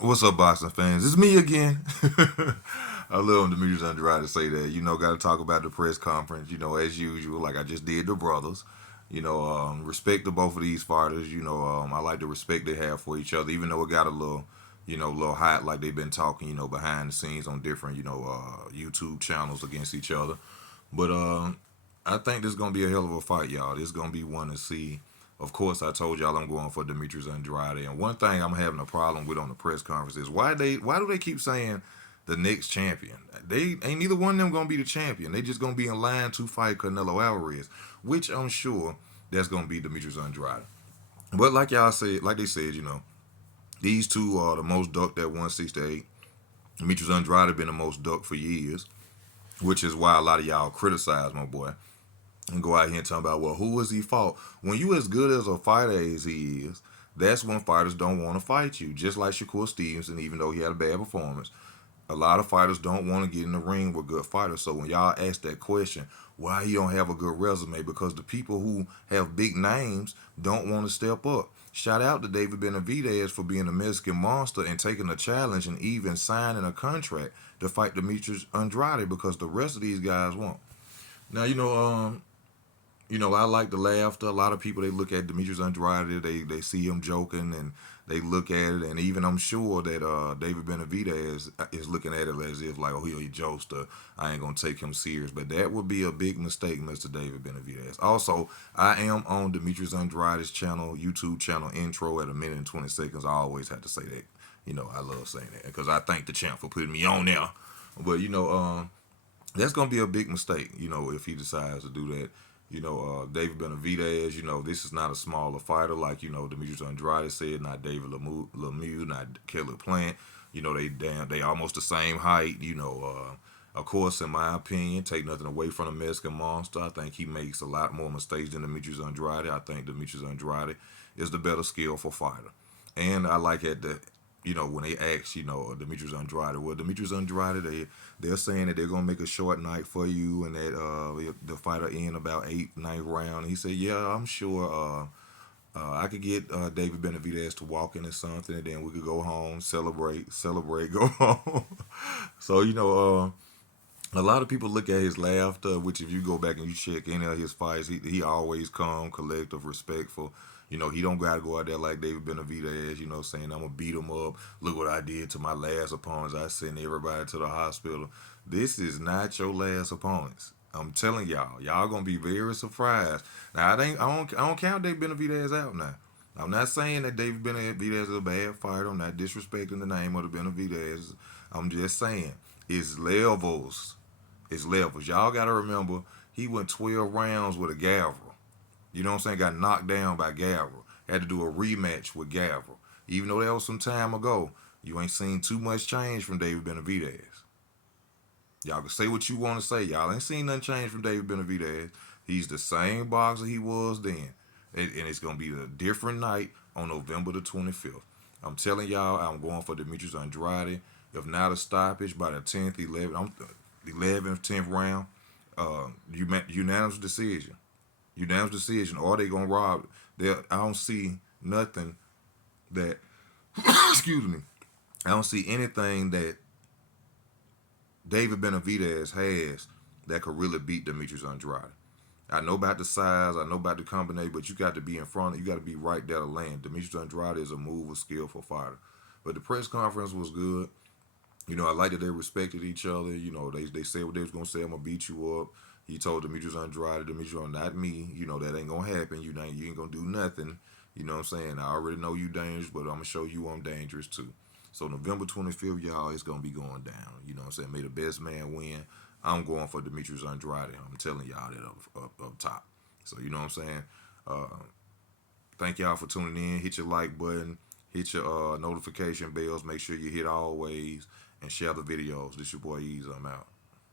What's up, boxing fans? It's me again. I love Demetrius Andrade to say that. Got to talk about the press conference. As usual, like I just did the brothers. Respect to both of these fighters. I like the respect they have for each other, even though it got a little, little hot, like they've been talking, behind the scenes on different, YouTube channels against each other. But I think this is gonna be a hell of a fight, y'all. This is gonna be one to see. Of course, I told y'all I'm going for Demetrius Andrade. And one thing I'm having a problem with on the press conference is why do they keep saying the next champion? They ain't neither one of them gonna be the champion. They just gonna be in line to fight Canelo Alvarez, which I'm sure that's gonna be Demetrius Andrade. But like y'all said, like they said, these two are the most ducked at 168. Demetrius Andrade been the most ducked for years, which is why a lot of y'all criticize my boy and go out here and talk about, well, who is he fought? When you as good as a fighter as he is, that's when fighters don't want to fight you. Just like Shakur Stevenson, even though he had a bad performance, a lot of fighters don't want to get in the ring with good fighters. So when y'all ask that question, why he don't have a good resume? Because the people who have big names don't want to step up. Shout out to David Benavidez for being a Mexican monster and taking a challenge and even signing a contract to fight Demetrius Andrade because the rest of these guys won't. Now I like the laughter. A lot of people they look at Demetrius Andrade, they see him joking and they look at it, and even I'm sure that David Benavidez is looking at it as if like, oh, he jokester. I ain't gonna take him serious, but that would be a big mistake, Mr. David Benavidez. Also, I am on Demetrius Andrade's channel, YouTube channel intro at 1 minute and 20 seconds. I always have to say that. I love saying that because I thank the champ for putting me on there. But that's gonna be a big mistake, if he decides to do that. David Benavidez, this is not a smaller fighter like, Demetrius Andrade said, not David Lemieux, not Caleb Plant. They almost the same height, of course, in my opinion, take nothing away from the Mexican monster. I think he makes a lot more mistakes than Demetrius Andrade. I think Demetrius Andrade is the better skillful fighter. And I like at the when they ask, Demetrius Andrade, well, Demetrius Andrade, they're saying that they're gonna make a short night for you, and that the fighter in about 8, 9 round. He said, yeah, I'm sure I could get David Benavidez to walk in or something, and then we could go home, celebrate, go home. So a lot of people look at his laughter, which if you go back and you check any of his fights, he always calm, collective, respectful. He don't gotta go out there like David Benavidez, saying I'm gonna beat him up. Look what I did to my last opponents. I sent everybody to the hospital. This is not your last opponents. I'm telling y'all gonna be very surprised. Now I don't count David Benavidez out now. I'm not saying that David Benavidez is a bad fighter. I'm not disrespecting the name of the Benavidez. I'm just saying it's levels. It's levels. Y'all gotta remember he went 12 rounds with a Gavril. You know what I'm saying? Got knocked down by Gavril. Had to do a rematch with Gavril. Even though that was some time ago, you ain't seen too much change from David Benavidez. Y'all can say what you want to say. Y'all ain't seen nothing change from David Benavidez. He's the same boxer he was then. And it's going to be a different night on November the 25th. I'm telling y'all, I'm going for Demetrius Andrade. If not a stoppage by the 10th, 11th, 10th round, unanimous decision. Unanimous decision. Or they going to rob. I don't see nothing that, excuse me, I don't see anything that David Benavidez has that could really beat Demetrius Andrade. I know about the size, I know about the combination, but you got to be in front. You got to be right there to land. Demetrius Andrade is a move, a skillful fighter. But the press conference was good. I like that they respected each other. They said what they was gonna say. I'm gonna beat you up. He told Demetrius Andrade, Demetrius, not me. That ain't gonna happen. You ain't gonna do nothing. You know what I'm saying? I already know you dangerous, but I'm gonna show you I'm dangerous too. So November 25th, y'all, it's gonna be going down. You know what I'm saying? May the best man win. I'm going for Demetrius Andrade. I'm telling y'all that up top. So you know what I'm saying? Uh, Thank y'all for tuning in. Hit your like button. Hit your notification bells. Make sure you hit always and share the videos. This your boy Ease. I'm out.